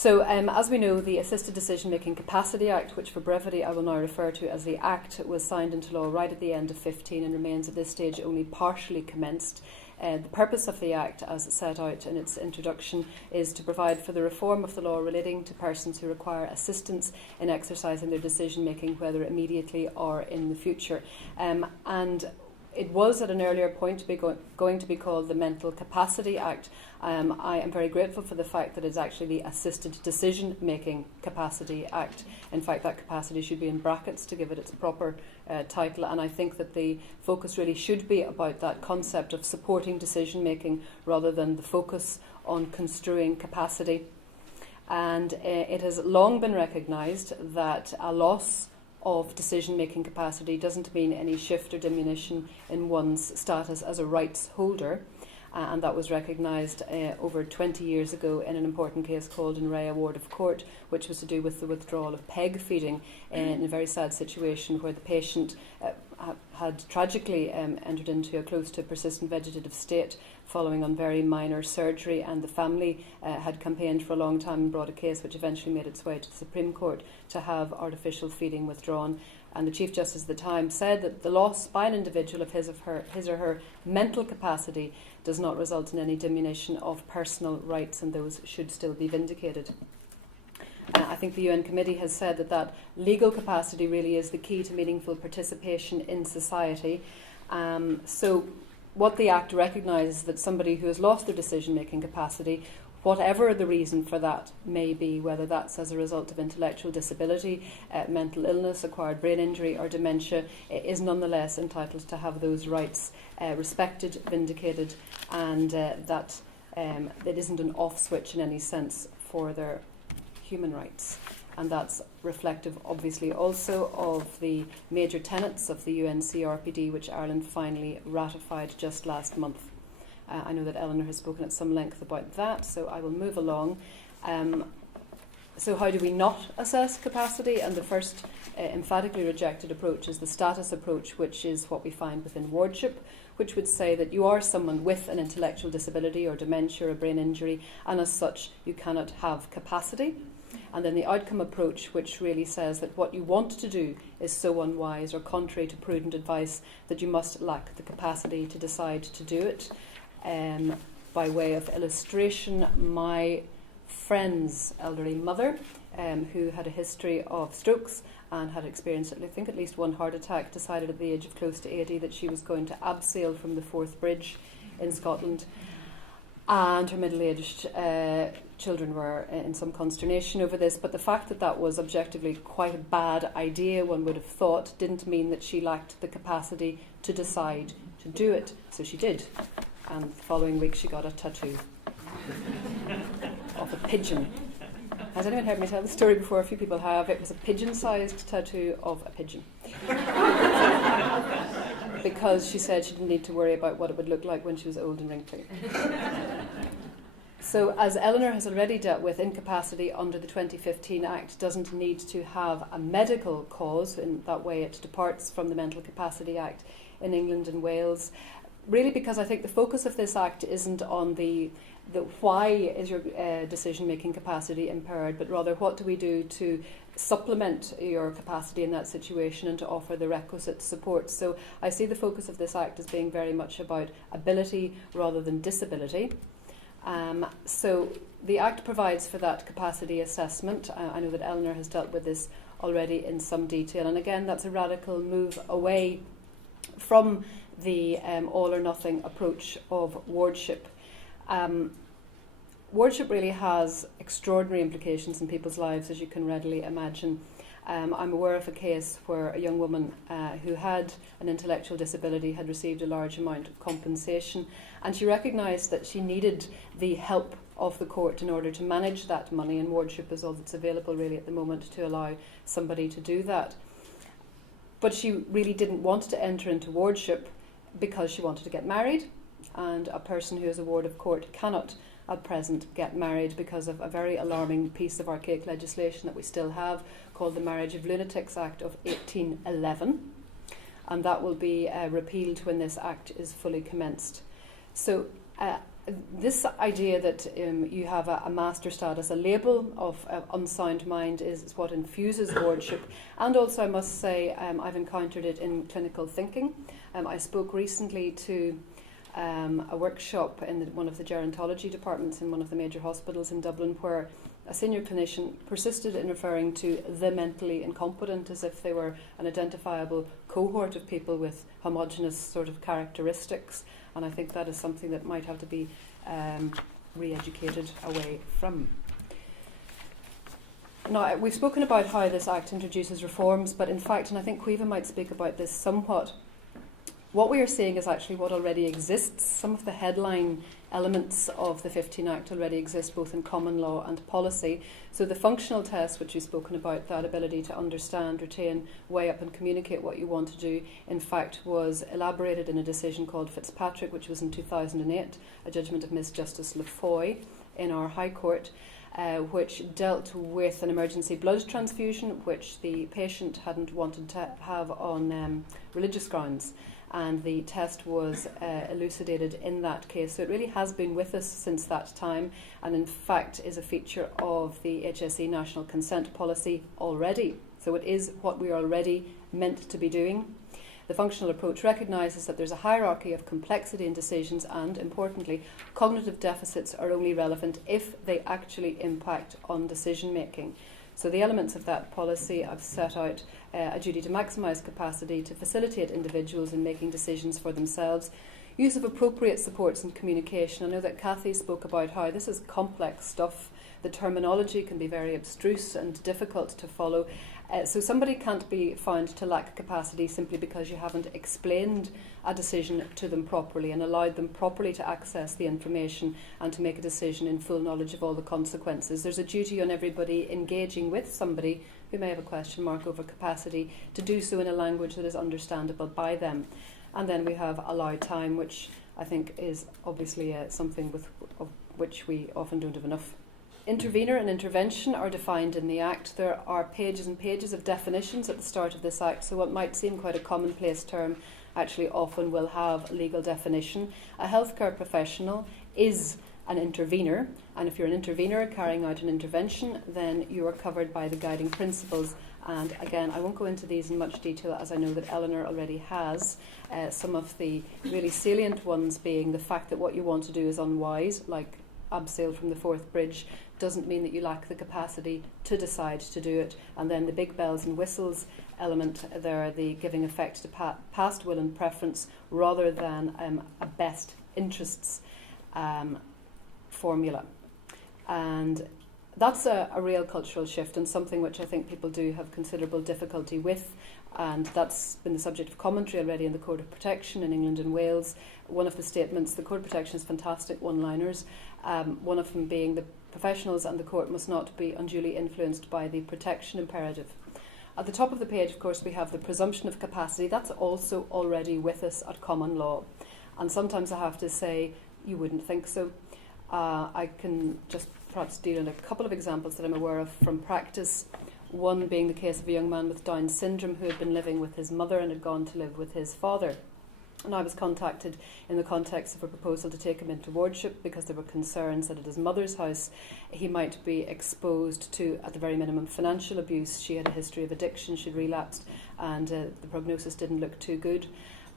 So, as we know, the Assisted Decision-Making Capacity Act, which for brevity I will now refer to as the Act, was signed into law right at the end of 2015 and remains at this stage only partially commenced. The purpose of the Act, as set out in its introduction, is to provide for the reform of the law relating to persons who require assistance in exercising their decision-making, whether immediately or in the future. And it was at an earlier point going to be called the Mental Capacity Act. I am very grateful for the fact that it's actually the Assisted Decision-Making Capacity Act. In fact, that capacity should be in brackets to give it its proper title, and I think that the focus really should be about that concept of supporting decision-making rather than the focus on construing capacity. And it has long been recognised that a loss of decision-making capacity doesn't mean any shift or diminution in one's status as a rights holder. And that was recognised over 20 years ago in an important case called In Re Award of Court, which was to do with the withdrawal of peg feeding in a very sad situation where the patient had tragically entered into a close to persistent vegetative state following on very minor surgery, and the family had campaigned for a long time and brought a case which eventually made its way to the Supreme Court to have artificial feeding withdrawn. And the Chief Justice at the time said that the loss by an individual of his or her mental capacity does not result in any diminution of personal rights, and those should still be vindicated. I think the UN Committee has said that legal capacity really is the key to meaningful participation in society. So what the Act recognises that somebody who has lost their decision-making capacity, whatever the reason for that may be, whether that's as a result of intellectual disability, mental illness, acquired brain injury or dementia, is nonetheless entitled to have those rights respected, vindicated, and that it isn't an off switch in any sense for their human rights. And that's reflective, obviously, also of the major tenets of the UN CRPD, which Ireland finally ratified just last month. I know that Eleanor has spoken at some length about that, so I will move along. So how do we not assess capacity? And the first emphatically rejected approach is the status approach, which is what we find within wardship, which would say that you are someone with an intellectual disability or dementia or a brain injury, and as such you cannot have capacity. And then the outcome approach, which really says that what you want to do is so unwise or contrary to prudent advice that you must lack the capacity to decide to do it. By way of illustration, my friend's elderly mother, who had a history of strokes and had experienced, I think, at least one heart attack, decided at the age of close to 80 that she was going to abseil from the Forth Bridge in Scotland. And her middle-aged children were in some consternation over this, but the fact that that was objectively quite a bad idea, one would have thought, didn't mean that she lacked the capacity to decide to do it. So she did. And the following week she got a tattoo of a pigeon. Has anyone heard me tell the story before? A few people have. It was a pigeon-sized tattoo of a pigeon. Because she said she didn't need to worry about what it would look like when she was old and wrinkly. So, as Eleanor has already dealt with, incapacity under the 2015 Act doesn't need to have a medical cause. In that way it departs from the Mental Capacity Act in England and Wales. Really because I think the focus of this Act isn't on the why is your decision-making capacity impaired, but rather what do we do to supplement your capacity in that situation and to offer the requisite support. So I see the focus of this Act as being very much about ability rather than disability. So the Act provides for that capacity assessment. I know that Eleanor has dealt with this already in some detail, and again that's a radical move away from the all or nothing approach of wardship. Wardship really has extraordinary implications in people's lives, as you can readily imagine. I'm aware of a case where a young woman who had an intellectual disability had received a large amount of compensation, and she recognised that she needed the help of the court in order to manage that money, and wardship is all that's available really at the moment to allow somebody to do that. But she really didn't want to enter into wardship because she wanted to get married, and a person who is a ward of court cannot at present get married because of a very alarming piece of archaic legislation that we still have called the Marriage of Lunatics Act of 1811, and that will be repealed when this Act is fully commenced. So this idea that you have a master status, a label of unsound mind, is what infuses wardship. And also, I must say, I've encountered it in clinical thinking. I spoke recently to a workshop in one of the gerontology departments in one of the major hospitals in Dublin, where a senior clinician persisted in referring to the mentally incompetent as if they were an identifiable cohort of people with homogenous sort of characteristics. And I think that is something that might have to be re-educated away from. Now, we've spoken about how this Act introduces reforms, but in fact, and I think Caoimhe might speak about this somewhat, what we are seeing is actually what already exists. Some of the headline elements of the 15 Act already exist both in common law and policy. So the functional test, which you've spoken about, that ability to understand, retain, weigh up and communicate what you want to do, in fact was elaborated in a decision called Fitzpatrick, which was in 2008, a judgment of Miss Justice Lafoy in our High Court, which dealt with an emergency blood transfusion which the patient hadn't wanted to have on religious grounds. And the test was elucidated in that case. So it really has been with us since that time, and in fact is a feature of the HSE National Consent Policy already. So it is what we are already meant to be doing. The functional approach recognises that there's a hierarchy of complexity in decisions, and importantly, cognitive deficits are only relevant if they actually impact on decision making. So the elements of that policy have set out a duty to maximise capacity to facilitate individuals in making decisions for themselves, use of appropriate supports and communication. I know that Cathy spoke about how this is complex stuff. The terminology can be very abstruse and difficult to follow. So somebody can't be found to lack capacity simply because you haven't explained a decision to them properly and allowed them properly to access the information and to make a decision in full knowledge of all the consequences. There's a duty on everybody engaging with somebody who may have a question mark over capacity to do so in a language that is understandable by them. And then we have allowed time, which I think is obviously something of which we often don't have enough. Intervener and intervention are defined in the Act. There are pages and pages of definitions at the start of this Act, so what might seem quite a commonplace term actually often will have legal definition. A healthcare professional is an intervener, and if you're an intervener carrying out an intervention, then you are covered by the guiding principles. And again, I won't go into these in much detail, as I know that Eleanor already has. Some of the really salient ones being the fact that what you want to do is unwise, like abseil from the Forth Bridge, doesn't mean that you lack the capacity to decide to do it. And then the big bells and whistles element there, the giving effect to past will and preference rather than a best interests formula. And that's a real cultural shift, and something which I think people do have considerable difficulty with, and that's been the subject of commentary already in the Court of Protection in England and Wales. One of the statements, the Court of Protection is fantastic one-liners, one of them being the professionals and the court must not be unduly influenced by the protection imperative. At the top of the page, of course, we have the presumption of capacity. That's also already with us at common law, and sometimes I have to say you wouldn't think so. I can just perhaps deal in a couple of examples that I'm aware of from practice. One being the case of a young man with Down syndrome who had been living with his mother and had gone to live with his father. And I was contacted in the context of a proposal to take him into wardship because there were concerns that at his mother's house he might be exposed to, at the very minimum, financial abuse. She had a history of addiction, she'd relapsed, and the prognosis didn't look too good.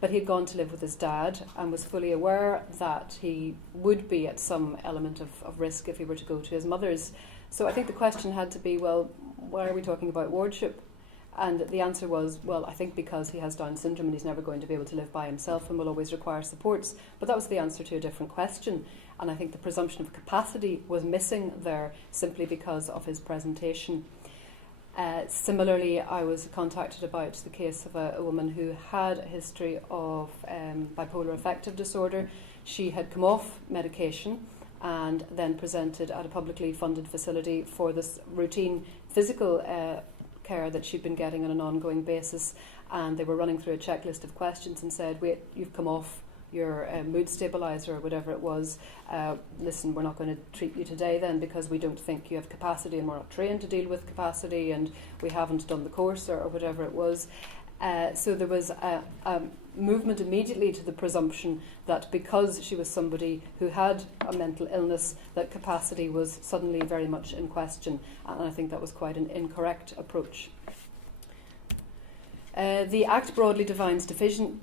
But he had gone to live with his dad and was fully aware that he would be at some element of risk if he were to go to his mother's. So I think the question had to be, well, why are we talking about wardship? And the answer was, well, I think because he has Down syndrome and he's never going to be able to live by himself and will always require supports. But that was the answer to a different question. And I think the presumption of capacity was missing there simply because of his presentation. Similarly, I was contacted about the case of a woman who had a history of bipolar affective disorder. She had come off medication and then presented at a publicly funded facility for this routine physical care that she'd been getting on an ongoing basis, and they were running through a checklist of questions and said, wait, you've come off your mood stabiliser or whatever it was. Listen, we're not going to treat you today then because we don't think you have capacity and we're not trained to deal with capacity and we haven't done the course or whatever it was. So there was movement immediately to the presumption that because she was somebody who had a mental illness, that capacity was suddenly very much in question. And I think that was quite an incorrect approach. The Act broadly defines decisions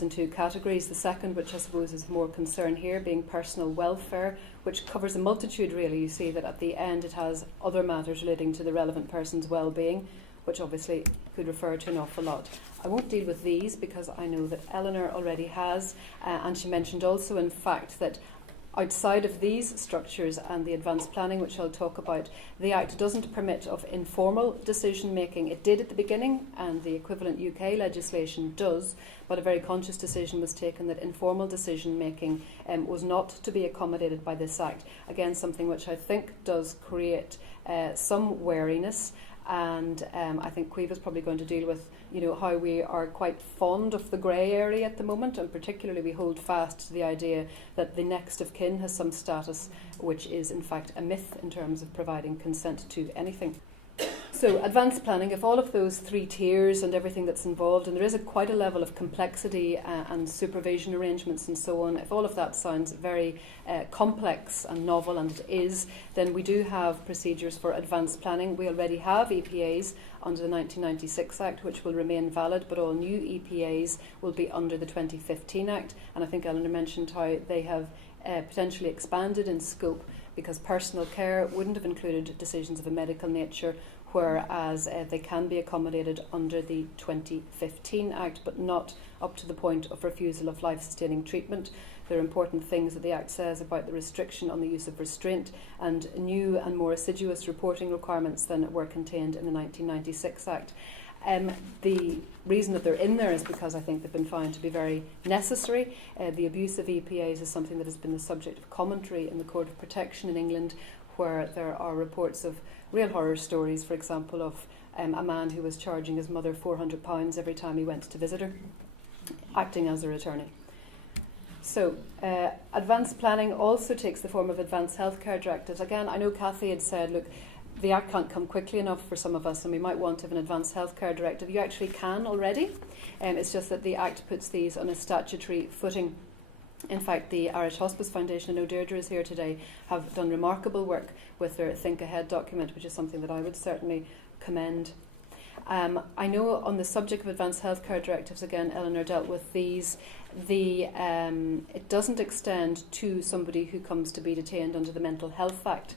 in two categories. The second, which I suppose is of more concern here, being personal welfare, which covers a multitude really. You see that at the end it has other matters relating to the relevant person's well-being, which obviously could refer to an awful lot. I won't deal with these because I know that Eleanor already has, and she mentioned also in fact that outside of these structures and the advanced planning, which I'll talk about, the Act doesn't permit of informal decision making. It did at the beginning, and the equivalent UK legislation does, but a very conscious decision was taken that informal decision making was not to be accommodated by this Act. Again, something which I think does create some wariness, and I think Caoimhe is probably going to deal with how we are quite fond of the grey area at the moment, and particularly we hold fast to the idea that the next of kin has some status which is in fact a myth in terms of providing consent to anything. So advanced planning, if all of those three tiers and everything that's involved, and there is quite a level of complexity and supervision arrangements and so on, if all of that sounds very complex and novel, and it is, then we do have procedures for advanced planning. We already have EPAs under the 1996 Act, which will remain valid, but all new EPAs will be under the 2015 Act. And I think Eleanor mentioned how they have potentially expanded in scope, because personal care wouldn't have included decisions of a medical nature, whereas they can be accommodated under the 2015 Act, but not up to the point of refusal of life-sustaining treatment. There are important things that the Act says about the restriction on the use of restraint, and new and more assiduous reporting requirements than were contained in the 1996 Act. The reason that they're in there is because I think they've been found to be very necessary. The abuse of EPAs is something that has been the subject of commentary in the Court of Protection in England, where there are reports of real horror stories, for example, of a man who was charging his mother £400 every time he went to visit her, acting as her attorney. So, advanced planning also takes the form of advanced healthcare directives. Again, I know Cathy had said, look, the Act can't come quickly enough for some of us, and we might want to have an advanced healthcare directive. You actually can already. It's just that the Act puts these on a statutory footing. In fact, the Irish Hospice Foundation, I know Deirdre is here today, have done remarkable work with their Think Ahead document, which is something that I would certainly commend. I know on the subject of advanced healthcare directives, again, Eleanor dealt with these. It doesn't extend to somebody who comes to be detained under the Mental Health Act,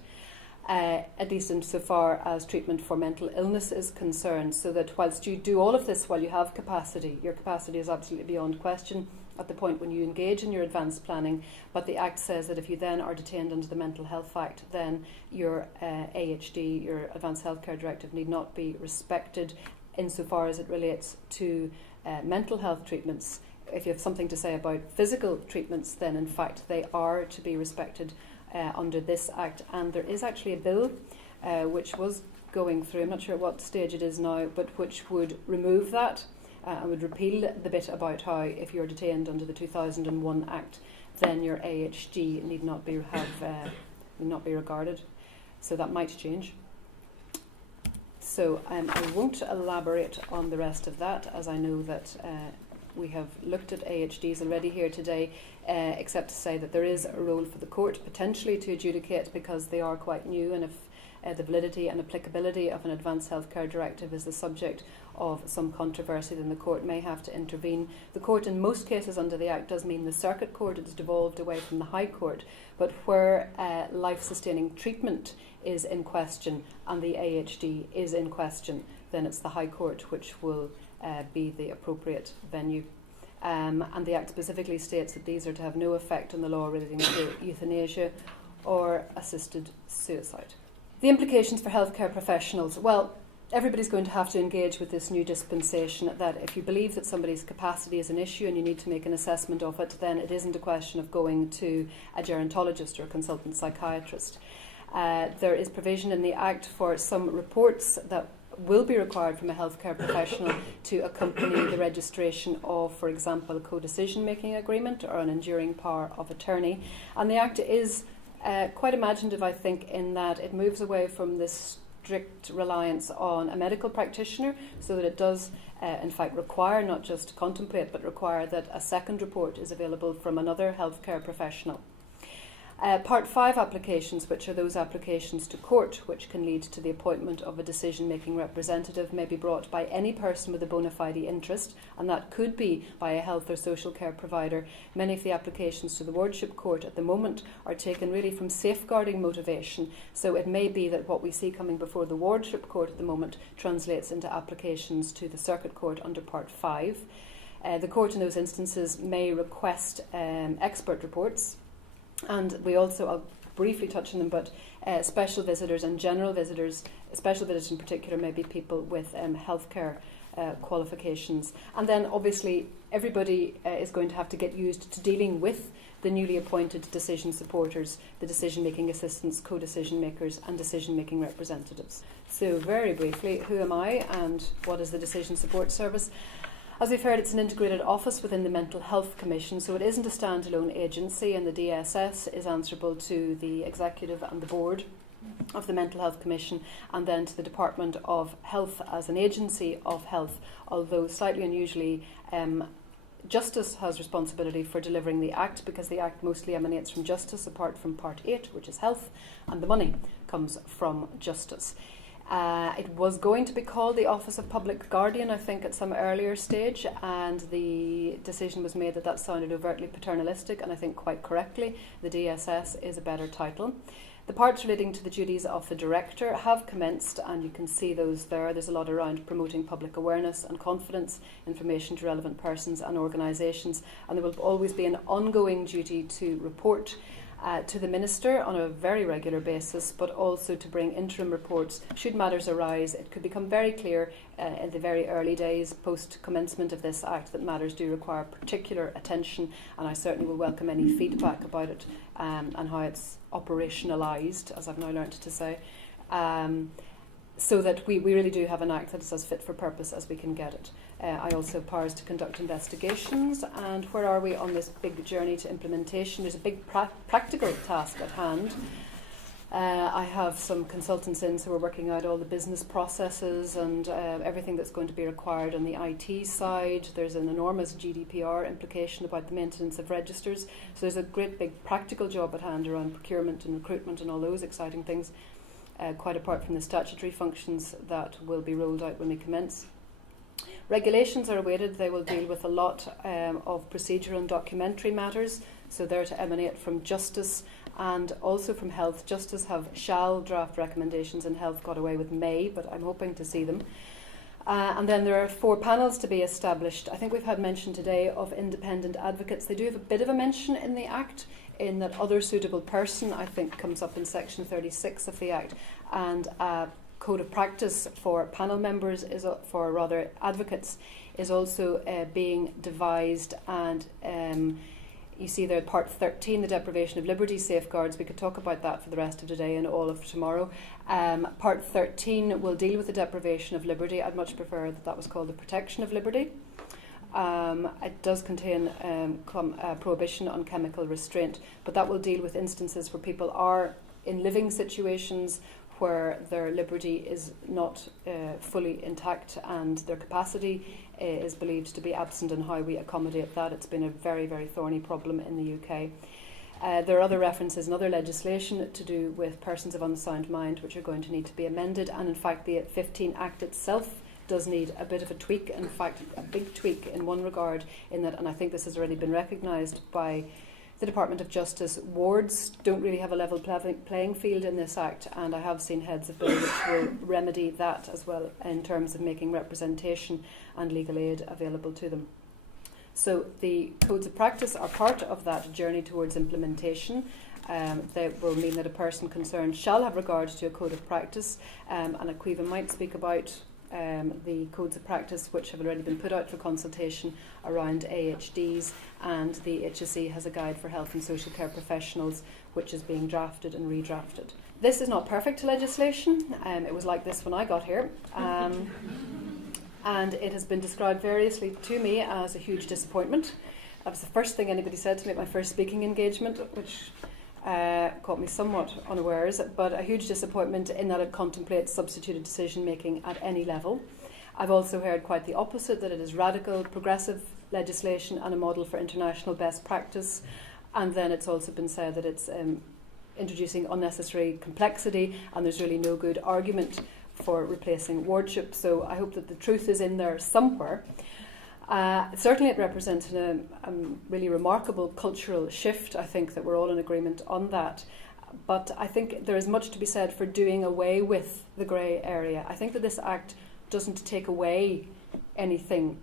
at least insofar as treatment for mental illness is concerned, so that whilst you do all of this while you have capacity, your capacity is absolutely beyond question at the point when you engage in your advanced planning, but the Act says that if you then are detained under the Mental Health Act, then your AHD, your Advanced Healthcare Directive, need not be respected insofar as it relates to mental health treatments. If you have something to say about physical treatments, then in fact they are to be respected under this Act. And there is actually a bill which was going through, I'm not sure at what stage it is now, but which would remove that. And would repeal the bit about how if you're detained under the 2001 Act, then your AHD need not be regarded. So that might change. So I won't elaborate on the rest of that, as I know that we have looked at AHDs already here today, except to say that there is a role for the court potentially to adjudicate, because they are quite new, and if the validity and applicability of an advanced healthcare directive is the subject of some controversy, then the court may have to intervene. The court in most cases under the Act does mean the circuit court. It's devolved away from the High Court, but where life-sustaining treatment is in question and the AHD is in question, then it's the High Court which will be the appropriate venue. And the Act specifically states that these are to have no effect on the law relating to euthanasia or assisted suicide. The implications for healthcare professionals. Well, everybody's going to have to engage with this new dispensation, that if you believe that somebody's capacity is an issue and you need to make an assessment of it, then it isn't a question of going to a gerontologist or a consultant psychiatrist. There is provision in the Act for some reports that will be required from a healthcare professional to accompany the registration of, for example, a co-decision-making agreement or an enduring power of attorney. And the Act is quite imaginative, I think, in that it moves away from this strict reliance on a medical practitioner, so that it does in fact require, not just contemplate, but require that a second report is available from another healthcare professional. Part 5 applications, which are those applications to court which can lead to the appointment of a decision-making representative, may be brought by any person with a bona fide interest, and that could be by a health or social care provider. Many of the applications to the wardship court at the moment are taken really from safeguarding motivation, so it may be that what we see coming before the wardship court at the moment translates into applications to the circuit court under Part 5. The court in those instances may request expert reports. And we also, I'll briefly touch on them, but special visitors and general visitors, special visitors in particular, may be people with healthcare qualifications. And then obviously everybody is going to have to get used to dealing with the newly appointed decision supporters, the decision-making assistants, co-decision makers and decision-making representatives. So very briefly, who am I and what is the Decision Support Service? As we've heard, it's an integrated office within the Mental Health Commission, so it isn't a standalone agency, and the DSS is answerable to the executive and the board of the Mental Health Commission, and then to the Department of Health as an agency of health, although slightly unusually Justice has responsibility for delivering the Act, because the Act mostly emanates from Justice, apart from Part 8, which is health, and the money comes from Justice. It was going to be called the Office of Public Guardian, I think, at some earlier stage, and the decision was made that that sounded overtly paternalistic, and I think quite correctly the DSS is a better title. The parts relating to the duties of the Director have commenced, and you can see those there. There's a lot around promoting public awareness and confidence, information to relevant persons and organisations, and there will always be an ongoing duty to report to the Minister on a very regular basis, but also to bring interim reports should matters arise. It could become very clear in the very early days post-commencement of this Act that matters do require particular attention, and I certainly will welcome any feedback about it and how it's operationalised, as I've now learnt to say, so that we really do have an Act that is as fit for purpose as we can get it. I also have powers to conduct investigations, and where are we on this big journey to implementation? There's a big practical task at hand. I have some consultants in, so we're working out all the business processes and everything that's going to be required on the IT side. There's an enormous GDPR implication about the maintenance of registers, so there's a great big practical job at hand around procurement and recruitment and all those exciting things, quite apart from the statutory functions that will be rolled out when we commence. Regulations are awaited. They will deal with a lot of procedural and documentary matters, so they're to emanate from Justice and also from Health. Justice shall draft recommendations, and Health got away with may, but I'm hoping to see them. And then there are 4 panels to be established. I think we've had mention today of independent advocates. They do have a bit of a mention in the Act, in that other suitable person, I think, comes up in section 36 of the Act, and code of practice for panel members, advocates, is also being devised, and you see there part 13, the deprivation of liberty safeguards. We could talk about that for the rest of today and all of tomorrow. Part 13 will deal with the deprivation of liberty. I'd much prefer that was called the protection of liberty. It does contain prohibition on chemical restraint, but that will deal with instances where people are in living situations where their liberty is not fully intact and their capacity is believed to be absent, and how we accommodate that. It's been a very, very thorny problem in the UK. There are other references in other legislation to do with persons of unsound mind, which are going to need to be amended, and in fact the 15 Act itself does need a bit of a tweak, in fact a big tweak in one regard, in that, and I think this has already been recognised by the Department of Justice, wards don't really have a level playing field in this Act, and I have seen heads of bill which will remedy that as well in terms of making representation and legal aid available to them. So the codes of practice are part of that journey towards implementation. They will mean that a person concerned shall have regard to a code of practice, and Aquiva might speak about the codes of practice which have already been put out for consultation around AHDs, and the HSE has a guide for health and social care professionals which is being drafted and redrafted. This is not perfect legislation. It was like this when I got here, and it has been described variously to me as a huge disappointment. That was the first thing anybody said to me at my first speaking engagement, which caught me somewhat unawares, but a huge disappointment in that it contemplates substituted decision making at any level. I've also heard quite the opposite, that it is radical, progressive legislation and a model for international best practice. And then it's also been said that it's introducing unnecessary complexity, and there's really no good argument for replacing wardship. So I hope that the truth is in there somewhere. Certainly it represents a really remarkable cultural shift. I think that we're all in agreement on that. But I think there is much to be said for doing away with the grey area. I think that this Act doesn't take away anything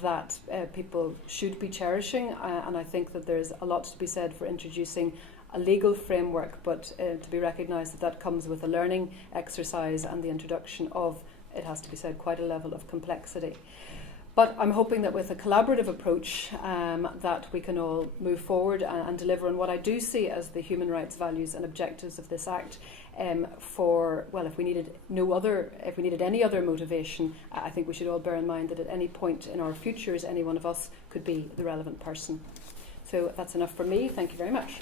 that people should be cherishing, and I think that there's a lot to be said for introducing a legal framework, but to be recognised that that comes with a learning exercise and the introduction of, it has to be said, quite a level of complexity. But I'm hoping that with a collaborative approach that we can all move forward and deliver on what I do see as the human rights values and objectives of this Act. If we needed any other motivation, I think we should all bear in mind that at any point in our futures, any one of us could be the relevant person. So that's enough for me. Thank you very much.